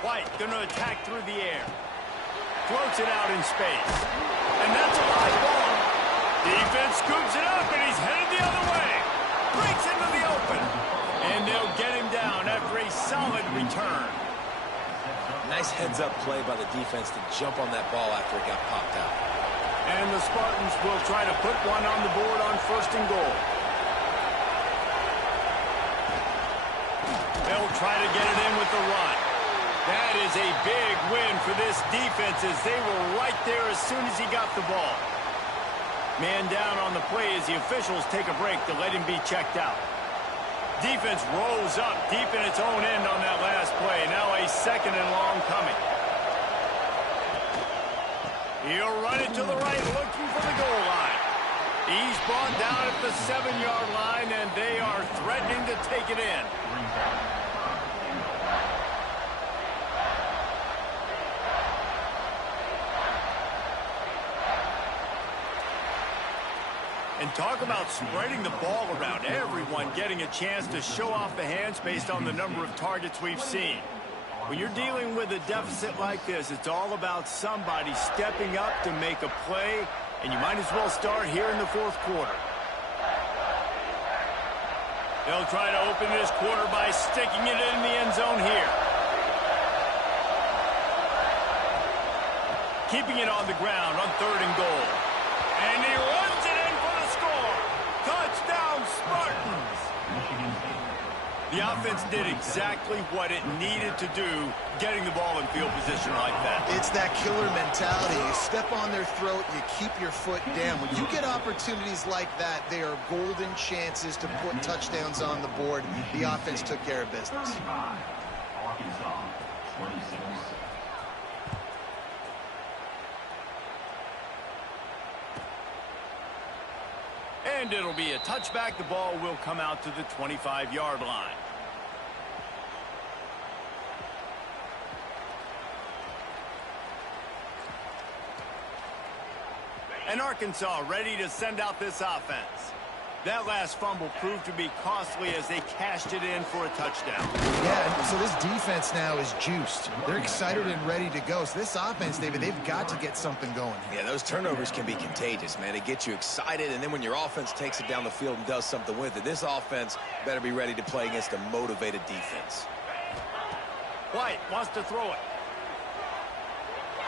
White going to attack through the air. Floats it out in space. And that's a live ball. Defense scoops it up, and he's headed the other way. Breaks into the open. Nice heads-up play by the defense to jump on that ball after it got popped out. And the Spartans will try to put one on the board on 1st and goal. They'll try to get it in with the run. That is a big win for this defense as they were right there as soon as he got the ball. Man down on the play as the officials take a break to let him be checked out. Defense rolls up deep in its own end on that last play. Now a 2nd and long coming. He'll run it to the right, looking for the goal line. He's brought down at the 7-yard line, and they are threatening to take it in. And talk about spreading the ball around. Everyone getting a chance to show off the hands based on the number of targets we've seen. When you're dealing with a deficit like this, it's all about somebody stepping up to make a play, and you might as well start here in the 4th quarter. They'll try to open this quarter by sticking it in the end zone here. Keeping it on the ground on 3rd and goal. And he runs it in for the score. Touchdown, Spartans. The offense did exactly what it needed to do, getting the ball in field position like that. It's that killer mentality. You step on their throat, you keep your foot down. When you get opportunities like that, they are golden chances to put touchdowns on the board. The offense took care of business. Arkansas, 26. And it'll be a touchback. The ball will come out to the 25-yard line. And Arkansas ready to send out this offense. That last fumble proved to be costly as they cashed it in for a touchdown. Yeah, so this defense now is juiced. They're excited and ready to go. So this offense, David, they've got to get something going. Yeah, those turnovers can be contagious, man. It gets you excited, and then when your offense takes it down the field and does something with it, this offense better be ready to play against a motivated defense. White wants to throw it.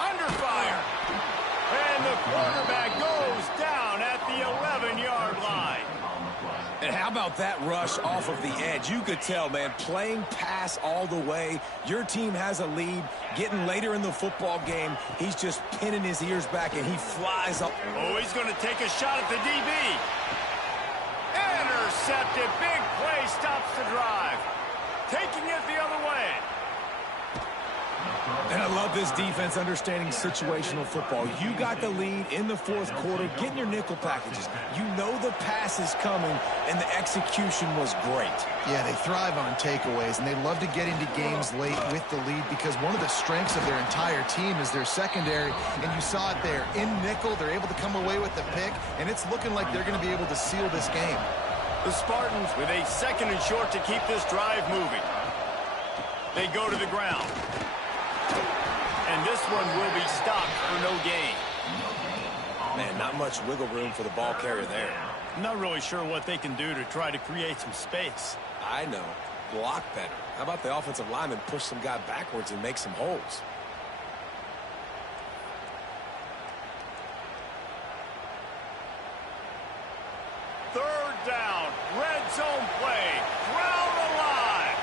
Under fire. And the quarterback goes down at the 11-yard line. And how about that rush off of the edge? You could tell, man, playing pass all the way. Your team has a lead. Getting later in the football game, he's just pinning his ears back, and he flies up. Oh, he's going to take a shot at the DB. Intercepted. Big play stops the drive. Taking it the other way. And I love this defense understanding situational football. You got the lead in the 4th quarter, getting your nickel packages. You know the pass is coming, and the execution was great. Yeah, they thrive on takeaways, and they love to get into games late with the lead because one of the strengths of their entire team is their secondary, and you saw it there. In nickel, they're able to come away with the pick, and it's looking like they're going to be able to seal this game. The Spartans with a 2nd and short to keep this drive moving. They go to the ground. And this one will be stopped for no gain. Man, not much wiggle room for the ball carrier there. I'm not really sure what they can do to try to create some space. I know. Block better. How about the offensive lineman push some guy backwards and make some holes? Third down. Red zone play. Crowd alive.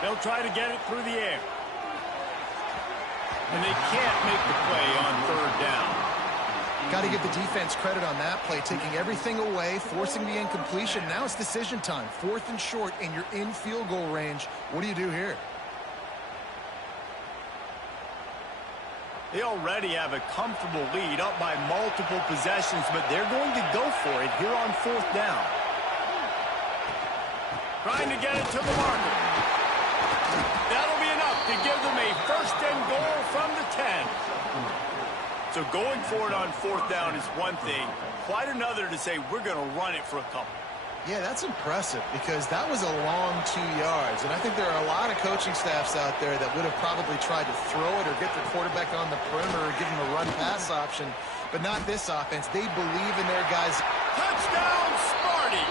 They'll try to get it through the air. And they can't make the play on 3rd down. Got to give the defense credit on that play, taking everything away, forcing the incompletion. Now it's decision time. 4th and short, and you're in field goal range. What do you do here? They already have a comfortable lead up by multiple possessions, but they're going to go for it here on 4th down. Trying to get it to the marker. That'll be enough to give them a 1st and goal from the 10. So going for it on 4th down is one thing. Quite another to say we're going to run it for a couple. Yeah, that's impressive because that was a long 2 yards. And I think there are a lot of coaching staffs out there that would have probably tried to throw it or get their quarterback on the perimeter or give him a run-pass option. But not this offense. They believe in their guys. Touchdown, Sparty!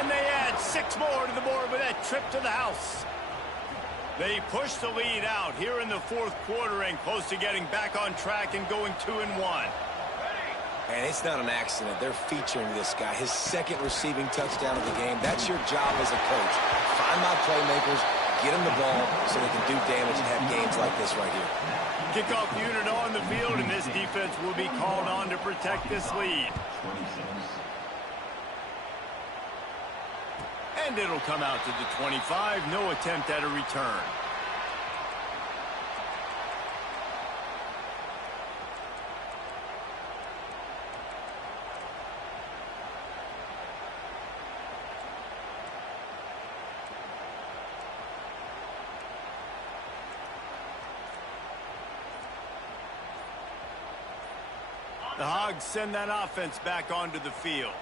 And they add 6 more to the board with that trip to the house. They push the lead out here in the fourth quarter and close to getting back on track and going 2-1. And it's not an accident. They're featuring this guy. His second receiving touchdown of the game. That's your job as a coach. Find my playmakers, get them the ball so they can do damage and have games like this right here. Kickoff unit on the field, and this defense will be called on to protect this lead. And it'll come out to the 25. No attempt at a return. The Hogs send that offense back onto the field.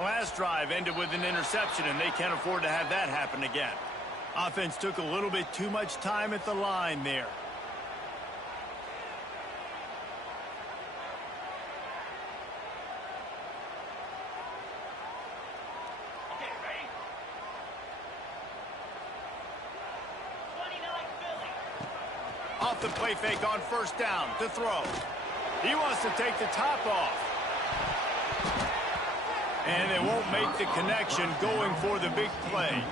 Last drive ended with an interception, and they can't afford to have that happen again. Offense took a little bit too much time at the line there. Okay, ready? 29 Philly. Off the play fake on first down to throw. He wants to take the top off. And they won't make the connection going for the big play.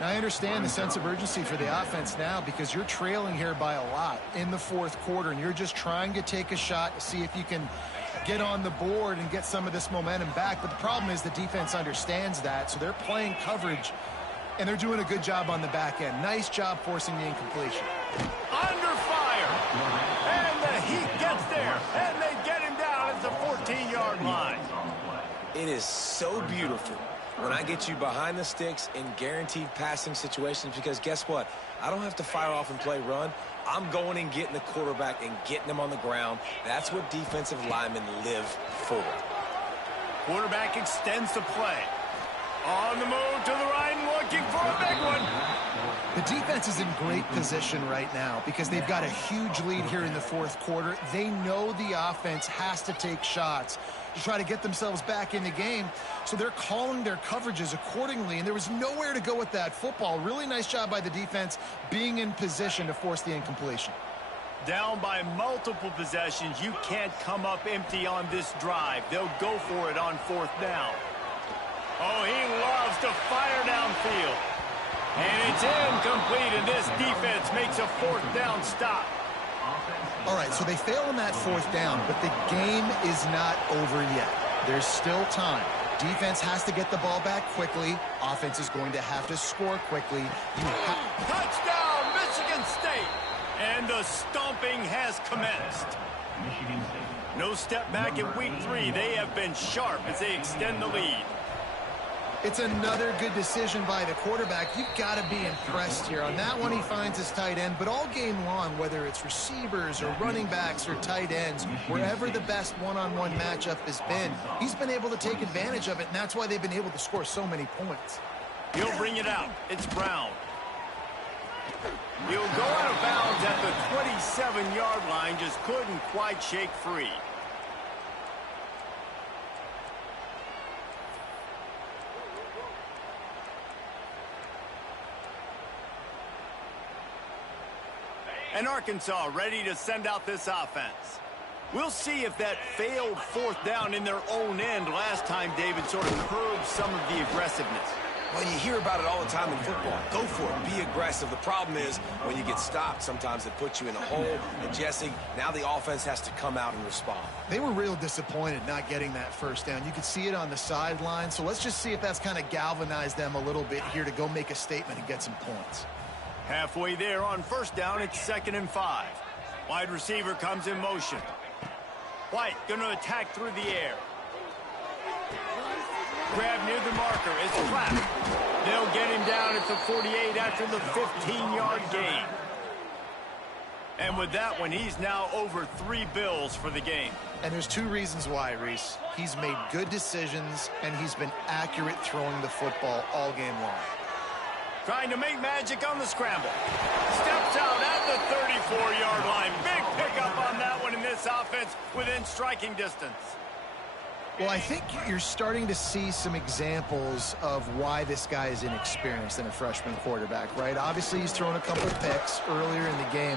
Now, I understand the sense of urgency for the offense now because you're trailing here by a lot in the fourth quarter, and you're just trying to take a shot to see if you can get on the board and get some of this momentum back. But the problem is the defense understands that, so they're playing coverage, and they're doing a good job on the back end. Nice job forcing the incompletion. Under fire. And the heat gets there, and they get him down at the 14-yard line. It is so beautiful when I get you behind the sticks in guaranteed passing situations because guess what? I don't have to fire off and play run. I'm going and getting the quarterback and getting him on the ground. That's what defensive linemen live for. Quarterback extends the play. On the move to the right and looking for a big one. The defense is in great position right now because they've got a huge lead here in the fourth quarter. They know the offense has to take shots to try to get themselves back in the game, so they're calling their coverages accordingly, and there was nowhere to go with that football. Really nice job by the defense being in position to force the incompletion. Down by multiple possessions, you can't come up empty on this drive. They'll go for it on fourth down. Oh, he loves to fire downfield. And it's incomplete, and this defense makes a fourth down stop. All right, so they fail on that fourth down, but the game is not over yet. There's still time. Defense has to get the ball back quickly. Offense is going to have to score quickly. Touchdown, Michigan State! And the stomping has commenced. Michigan State. No step back in week 3. They have been sharp as they extend the lead. It's another good decision by the quarterback. You've got to be impressed here. On that one, he finds his tight end, but all game long, whether it's receivers or running backs or tight ends, wherever the best one-on-one matchup has been, he's been able to take advantage of it, and that's why they've been able to score so many points. He'll bring it out. It's Brown. He'll go out of bounds at the 27-yard line, just couldn't quite shake free. And Arkansas ready to send out this offense. We'll see if that failed fourth down in their own end last time, David, sort of curbed some of the aggressiveness. Well, you hear about it all the time in football. Go for it. Be aggressive. The problem is when you get stopped, sometimes it puts you in a hole. And, Jesse, now the offense has to come out and respond. They were real disappointed not getting that first down. You could see it on the sideline. So let's just see if that's kind of galvanized them a little bit here to go make a statement and get some points. Halfway there on first down, it's 2nd and 5. Wide receiver comes in motion. White going to attack through the air. Grab near the marker. It's flat. They'll get him down at the 48 after the 15-yard gain. And with that one, he's now over 3 bills for the game. And there's 2 reasons why, Reese. He's made good decisions, and he's been accurate throwing the football all game long. Trying to make magic on the scramble. Steps out at the 34-yard line. Big pickup on that one in this offense within striking distance. Well, I think you're starting to see some examples of why this guy is inexperienced in a freshman quarterback, right? Obviously, he's thrown a couple picks earlier in the game.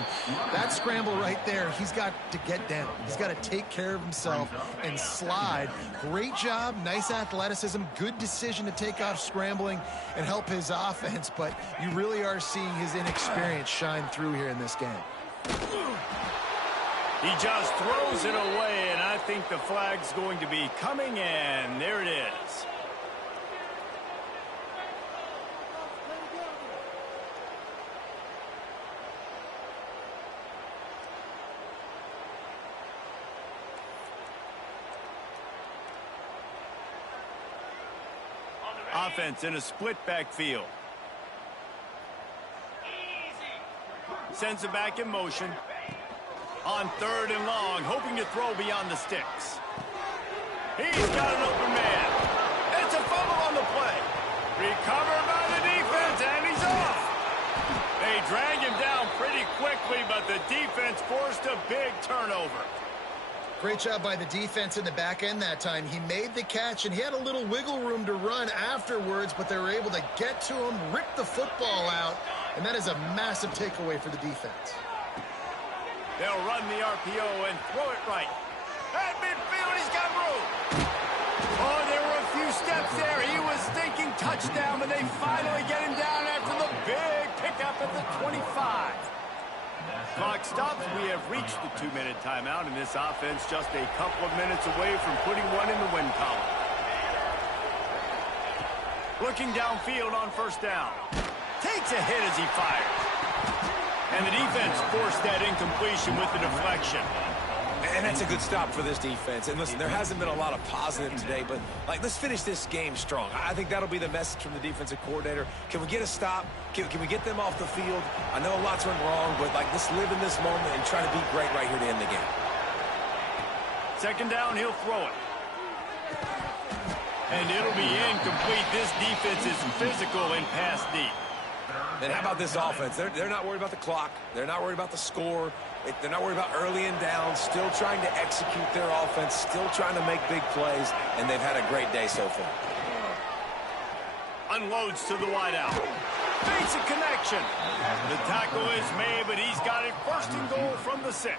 That scramble right there, he's got to get down. He's got to take care of himself and slide. Great job, nice athleticism, good decision to take off scrambling and help his offense, but you really are seeing his inexperience shine through here in this game. He just throws it away, and I think the flag's going to be coming, and there it is. Offense in a split backfield. Sends it back in motion. On 3rd and long, hoping to throw beyond the sticks. He's got an open man. It's a fumble on the play. Recovered by the defense, and he's off. They drag him down pretty quickly, but the defense forced a big turnover. Great job by the defense in the back end that time. He made the catch, and he had a little wiggle room to run afterwards, but they were able to get to him, rip the football out, and that is a massive takeaway for the defense. They'll run the RPO and throw it right. At midfield, he's got room. Oh, there were a few steps there. He was thinking touchdown, but they finally get him down after the big pickup at the 25. Clock stops. We have reached the 2-minute timeout, and this offense just a couple of minutes away from putting one in the win column. Looking downfield on 1st down. Takes a hit as he fires. And the defense forced that incompletion with the deflection. And that's a good stop for this defense. And listen, there hasn't been a lot of positive today, but let's finish this game strong. I think that'll be the message from the defensive coordinator. Can we get a stop? Can we get them off the field? I know a lot's went wrong, but let's live in this moment and try to be great right here to end the game. 2nd down, he'll throw it. And it'll be incomplete. This defense is physical and pass deep. And how about this offense? They're not worried about the clock. They're not worried about the score. They're not worried about early and down. Still trying to execute their offense. Still trying to make big plays. And they've had a great day so far. Unloads to the wideout. Basic connection. The tackle is made, but he's got it 1st and goal from the 6.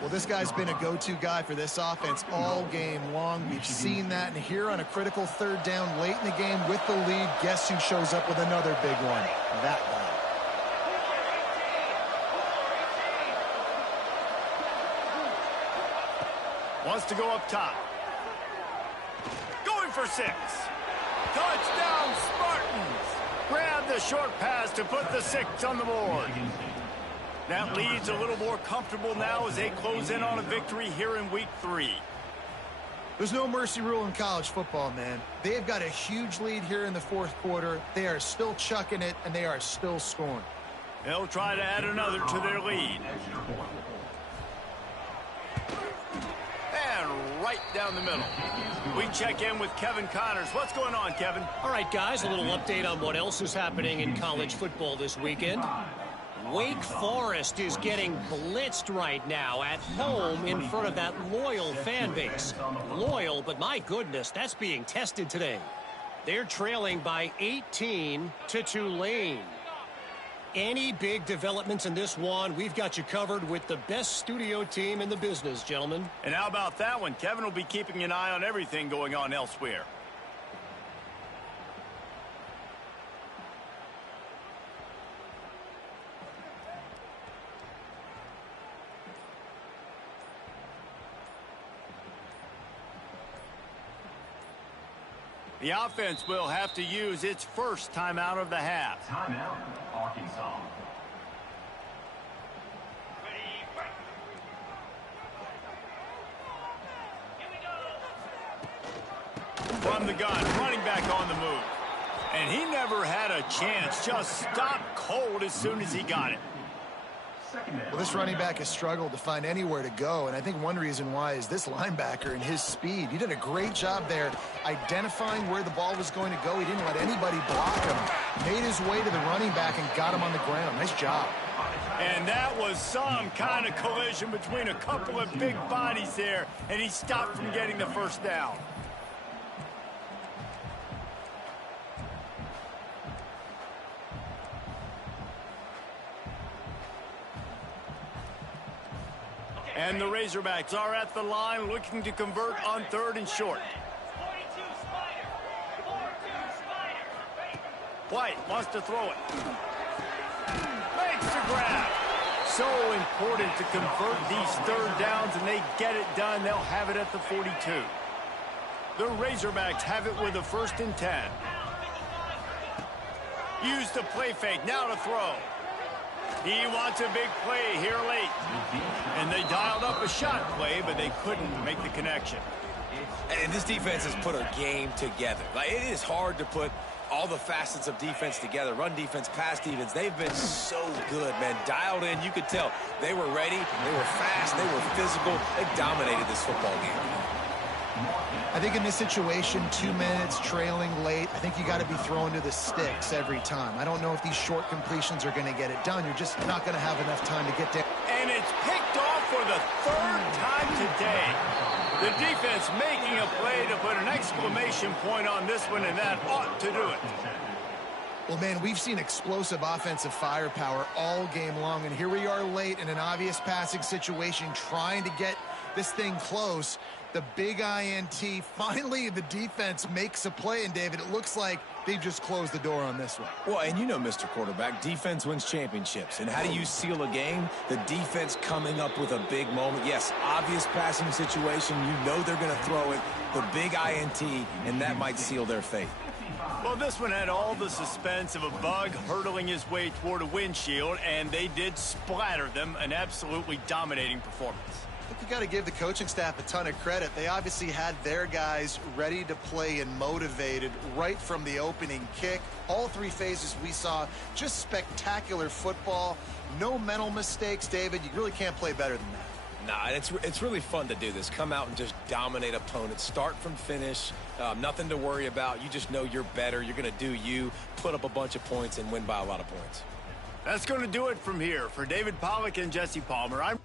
Well, this guy's been a go-to guy for this offense all game long. We've seen that, and here on a critical 3rd down late in the game with the lead, guess who shows up with another big one? That guy. Wants to go up top. Going for 6. Touchdown, Spartans. Grab the short pass to put the 6 on the board. That lead's a little more comfortable now as they close in on a victory here in week 3. There's no mercy rule in college football, man. They've got a huge lead here in the 4th quarter. They are still chucking it, and they are still scoring. They'll try to add another to their lead. And right down the middle. We check in with Kevin Connors. What's going on, Kevin? All right, guys, a little update on what else is happening in college football this weekend. Wake Forest is getting blitzed right now at home in front of that loyal fan base. Loyal, but my goodness, that's being tested today. They're trailing by 18 to Tulane. Any big developments in this one, we've got you covered with the best studio team in the business, gentlemen. And how about that one? Kevin will be keeping an eye on everything going on elsewhere. The offense will have to use its 1st timeout of the half. Timeout, Arkansas. From the gun, running back on the move. And he never had a chance, just stopped cold as soon as he got it. Well, this running back has struggled to find anywhere to go, and I think one reason why is this linebacker and his speed. He did a great job there identifying where the ball was going to go. He didn't let anybody block him. Made his way to the running back and got him on the ground. Nice job. And that was some kind of collision between a couple of big bodies there, and he stopped from getting the first down. And the Razorbacks are at the line looking to convert on 3rd and short. White wants to throw it. Makes the grab. So important to convert these 3rd downs, and they get it done. They'll have it at the 42. The Razorbacks have it with a 1st and 10. Use the play fake. Now to throw. He wants a big play here late. And they dialed up a shot play, but they couldn't make the connection. And this defense has put a game together. Like, it is hard to put all the facets of defense together. Run defense, pass defense. They've been so good, man. Dialed in. You could tell they were ready. They were fast. They were physical. They dominated this football game. I think in this situation, 2 minutes, trailing late, I think you got to be throwing to the sticks every time. I don't know if these short completions are going to get it done. You're just not going to have enough time to get down. And it's picked off for the 3rd time today. The defense making a play to put an exclamation point on this one, and that ought to do it. Well, man, we've seen explosive offensive firepower all game long, and here we are late in an obvious passing situation trying to get this thing close. The big INT, finally the defense makes a play, and David, it looks like they just closed the door on this one. Well, and you know, Mr. Quarterback, defense wins championships. And how do you seal a game? The defense coming up with a big moment. Yes, obvious passing situation. You know they're going to throw it. The big INT, and that might seal their fate. Well, this one had all the suspense of a bug hurtling his way toward a windshield, and they did splatter them. An absolutely dominating performance. I think you got to give the coaching staff a ton of credit. They obviously had their guys ready to play and motivated right from the opening kick. All 3 phases we saw, just spectacular football. No mental mistakes, David. You really can't play better than that. Nah, it's really fun to do this. Come out and just dominate opponents. Start from finish. Nothing to worry about. You just know you're better. You're going to do you, put up a bunch of points, and win by a lot of points. That's going to do it from here. For David Pollack and Jesse Palmer, I'm...